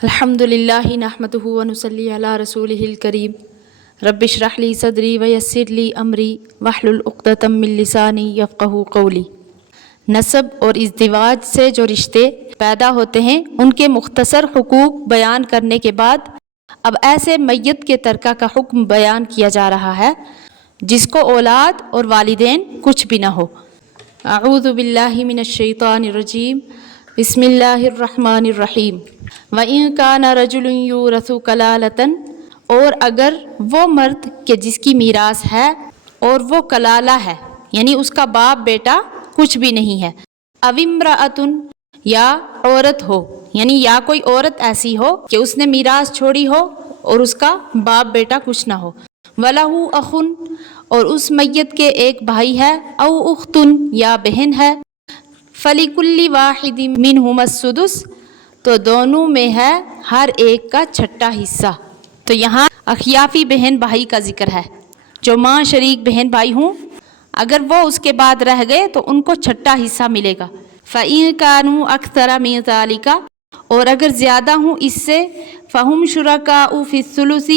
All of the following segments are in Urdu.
الحمدللہ نحمدہ ونصلی علی رسولہ الکریم رب اشرح لی صدری ویسر لی امری واحلل عقدۃ من لسانی یفقہوا قولی۔ نسب اور ازدواج سے جو رشتے پیدا ہوتے ہیں ان کے مختصر حقوق بیان کرنے کے بعد اب ایسے میت کے ترکہ کا حکم بیان کیا جا رہا ہے جس کو اولاد اور والدین کچھ بھی نہ ہو۔ اعوذ باللہ من الشیطان الرجیم، بسم اللہ الرحمن الرحیم۔ وَإِن كَانَ رَجُلٌ يُورَثُ كَلَالَةً، اور اگر وہ مرد کہ جس کی میراث ہے اور وہ کلالہ ہے یعنی اس کا باپ بیٹا کچھ بھی نہیں ہے، اَوْ امْرَأَةٌ، یا عورت ہو یعنی یا کوئی عورت ایسی ہو کہ اس نے میراث چھوڑی ہو اور اس کا باپ بیٹا کچھ نہ ہو، وَلَهُ أَخٌ، اور اس میت کے ایک بھائی ہے، اَوْ أُخْتٌ، یا بہن ہے، فَلِكُلِّ وَاحِدٍ مِّنْهُمَا السُّدُسُ، تو دونوں میں ہے ہر ایک کا چھٹا حصہ۔ تو یہاں اخیافی بہن بھائی کا ذکر ہے، جو ماں شریک بہن بھائی ہوں اگر وہ اس کے بعد رہ گئے تو ان کو چھٹا حصہ ملے گا۔ فَإِن كَانُوا أَكْثَرَ مِن ذَلِكَ، اور اگر زیادہ ہوں اس سے، فَهُمْ شُرَكَاءُ فِي الثُّلُثِ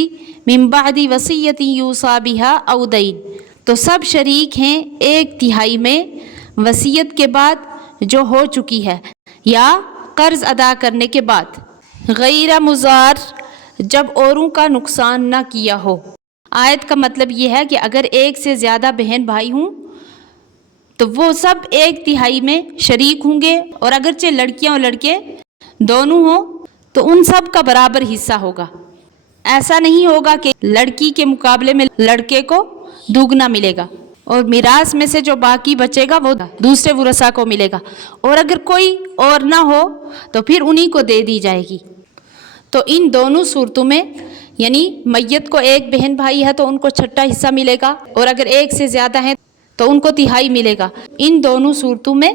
مِن بَعْدِ وَصِيَّةٍ يُوصَى بِهَا أَوْ دَيْنٍ، تو سب شریک ہیں ایک تہائی میں وصیت کے بعد جو ہو چکی ہے یا قرض ادا کرنے کے بعد، غیر مضار، جب اوروں کا نقصان نہ کیا ہو۔ آیت کا مطلب یہ ہے کہ اگر ایک سے زیادہ بہن بھائی ہوں تو وہ سب ایک تہائی میں شریک ہوں گے، اور اگرچہ لڑکیاں اور لڑکے دونوں ہوں تو ان سب کا برابر حصہ ہوگا۔ ایسا نہیں ہوگا کہ لڑکی کے مقابلے میں لڑکے کو دوگنا ملے گا، اور میراث میں سے جو باقی بچے گا وہ دوسرے ورثاء کو ملے گا، اور اگر کوئی اور نہ ہو تو پھر انہی کو دے دی جائے گی۔ تو ان دونوں صورتوں میں یعنی میت کو ایک بہن بھائی ہے تو ان کو چھٹا حصہ ملے گا، اور اگر ایک سے زیادہ ہیں تو ان کو تہائی ملے گا۔ ان دونوں صورتوں میں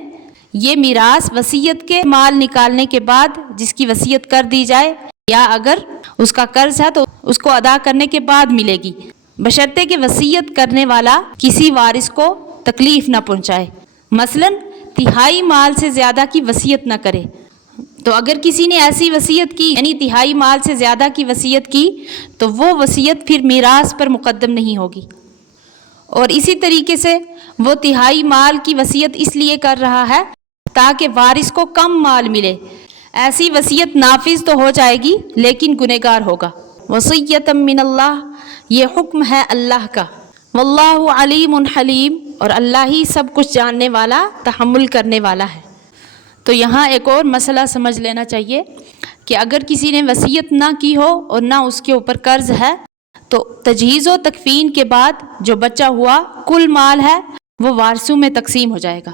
یہ میراث وصیت کے مال نکالنے کے بعد جس کی وصیت کر دی جائے، یا اگر اس کا قرض ہے تو اس کو ادا کرنے کے بعد ملے گی، بشرطے کہ وصیت کرنے والا کسی وارث کو تکلیف نہ پہنچائے، مثلا تہائی مال سے زیادہ کی وصیت نہ کرے۔ تو اگر کسی نے ایسی وصیت کی یعنی تہائی مال سے زیادہ کی وصیت کی تو وہ وصیت پھر میراث پر مقدم نہیں ہوگی، اور اسی طریقے سے وہ تہائی مال کی وصیت اس لیے کر رہا ہے تاکہ وارث کو کم مال ملے، ایسی وصیت نافذ تو ہو جائے گی لیکن گنہگار ہوگا۔ وصیۃ من اللہ، یہ حکم ہے اللہ کا، واللہ علیم حلیم، اور اللہ ہی سب کچھ جاننے والا تحمل کرنے والا ہے۔ تو یہاں ایک اور مسئلہ سمجھ لینا چاہیے کہ اگر کسی نے وصیت نہ کی ہو اور نہ اس کے اوپر قرض ہے تو تجہیز و تکفین کے بعد جو بچا ہوا کل مال ہے وہ وارثوں میں تقسیم ہو جائے گا،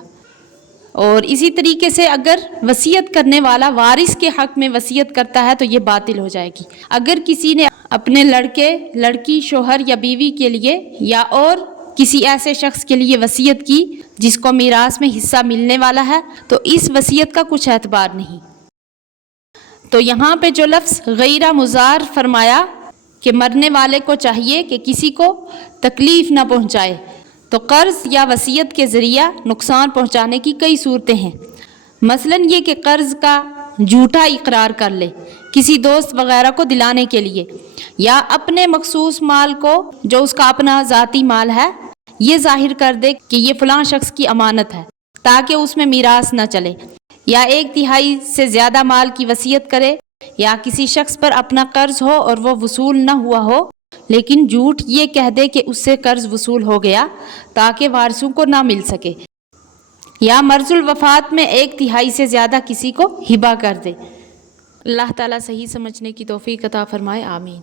اور اسی طریقے سے اگر وصیت کرنے والا وارث کے حق میں وصیت کرتا ہے تو یہ باطل ہو جائے گی۔ اگر کسی نے اپنے لڑکے، لڑکی، شوہر یا بیوی کے لیے یا اور کسی ایسے شخص کے لیے وصیت کی جس کو میراث میں حصہ ملنے والا ہے تو اس وصیت کا کچھ اعتبار نہیں۔ تو یہاں پہ جو لفظ غیر مضار فرمایا کہ مرنے والے کو چاہیے کہ کسی کو تکلیف نہ پہنچائے، تو قرض یا وصیت کے ذریعہ نقصان پہنچانے کی کئی صورتیں ہیں، مثلا یہ کہ قرض کا جھوٹا اقرار کر لے کسی دوست وغیرہ کو دلانے کے لیے، یا اپنے مخصوص مال کو جو اس کا اپنا ذاتی مال ہے یہ ظاہر کر دے کہ یہ فلاں شخص کی امانت ہے تاکہ اس میں میراث نہ چلے، یا ایک تہائی سے زیادہ مال کی وصیت کرے، یا کسی شخص پر اپنا قرض ہو اور وہ وصول نہ ہوا ہو لیکن جھوٹ یہ کہہ دے کہ اس سے قرض وصول ہو گیا تاکہ وارثوں کو نہ مل سکے، یا مرض الوفات میں ایک تہائی سے زیادہ کسی کو ہبہ کر دے۔ اللہ تعالیٰ صحیح سمجھنے کی توفیق عطا فرمائے، آمین۔